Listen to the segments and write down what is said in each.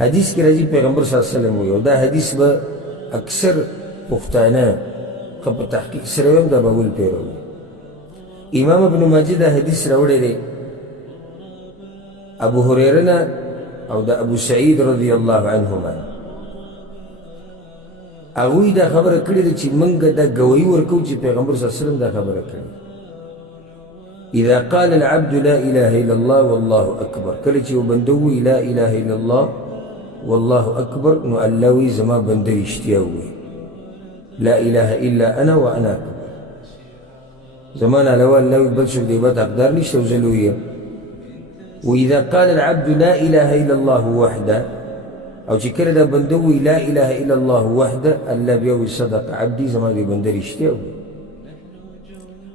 حدیث کی راځي پیغمبر صلی الله علیه وسلم وی او دا حدیث به اکثر پښتانه په تحقیق سره هم دا بول پیرو امام ابن ماجه دا حدیث راوړی دی ابو هريره نه او دا ابو سعید رضی الله عنهما هغوی دا خبره کړې ده چې موږ دا ګواهي ورکوو چې پیغمبر صلی الله علیه وسلم دا خبره کړې اذا قال العبد لا اله الا الله والله اکبر کله چې یو بنده ووایي لا اله الا الله والله اکبر نو الله وی زما بنده رښتیا ووایي لا اله الا انا وانا اکبر زما نه علاوه الله وی بل څوک د عبادت حقدار نشته او زه لوی یم واذا قال العبد لا اله الا الله وحده او چې کله دا بنده ووایي لا اله الا الله وحده الله بیا وی صدق عبدي زما د بنده رښتیا ووایي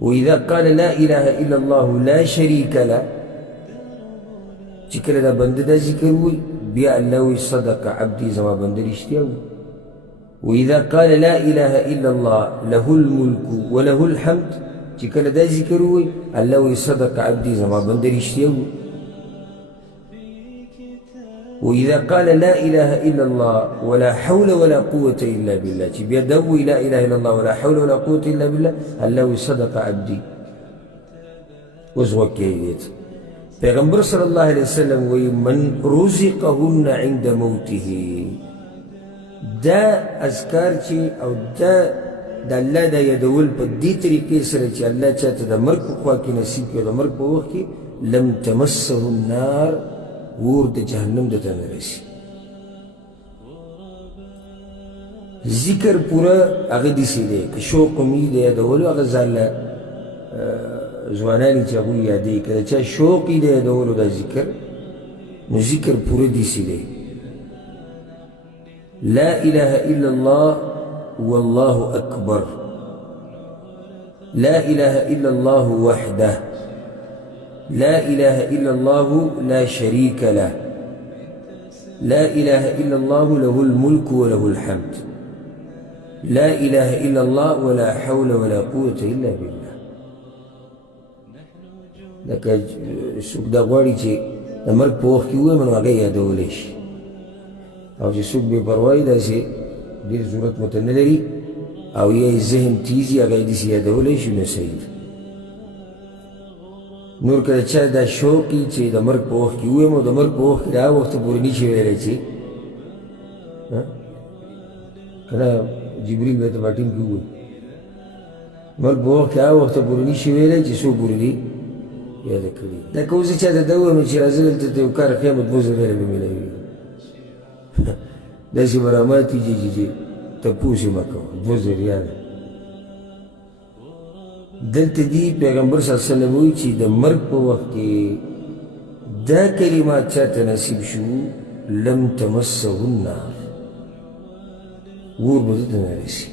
واذا قال لا اله الا الله لا شريك له چې کله دا بنده دا ذکر ووایي بیا الله وی صدق عبدي زما بنده رښتیا ووایي واذا قال لا اله الا الله له الملك وله الحمد چې کله دا ذکر ووایي الله وی صدق عبدي زما بنده رښتیا ووایي واذا قال لا اله الا الله ولا حول ولا قوه الا بالله چې بیا دا ووایي لا اله الا الله ولا حول ولا قوه الا بالله الله وی صدق عبدي اوس وکړئ دې پیغمبر صلی الله علیه وسلم وی من رزقهن عند موته دا اذکار چې او دا د الله د یادول په دې طریقې سره چې الله چاته د مرګ په خوا کې نصیب کړي د مرګ په وخت کې لم تمسه النار ور د جهنم د ته نه رسي ذکر پورا هغه داسې دی که شوق مې د یادولو هغه ځان له ځوانانو چې هغوی یادوي که د چا شوق یې د یادولو دا ذکر نو ذکر پوره داسې دی لا اله الا الله والله اکبر لا اله الا الله وحده لا اله الا الله لا شريك له لا اله الا الله له الملك وله الحمد لا اله الا الله ولا حول ولا قوه الا بالله لکه څوک دا غواړي چې د مرګ په وخت کې ووایي نو هغه یادولی شي او چې څوک بې پروایي داسې ډېر ضرورت ورته نه لري او یا یې ذهن تیز وي هغه یې داسې یادولی شي نو صحیح ده نور که د چا دا شوق وي چې د مرګ په وخت کې ووایم او د مرګ په وخت کې د هغه وخته پورې نشي ویلی چې که نه جبریل به ته په ټیم کې ووایي مرګ په وخت کې هغه وخته پورې نشي ویلی چې څو پورې دي یاده کړي دا که اوس چاته دا ووایم چې راځه دلته ته یو کار قیامت دوه زره به میلاوي داسې به راماتېږي چې تپوس یې مه کوه 2000 ریاله دلته دی پیغمبر صلی الله علیه وسلم وایي چې د مرګ په وخت کې دا کلمات چاته نصیب شو لم تمسه النار ور به دته نه رسي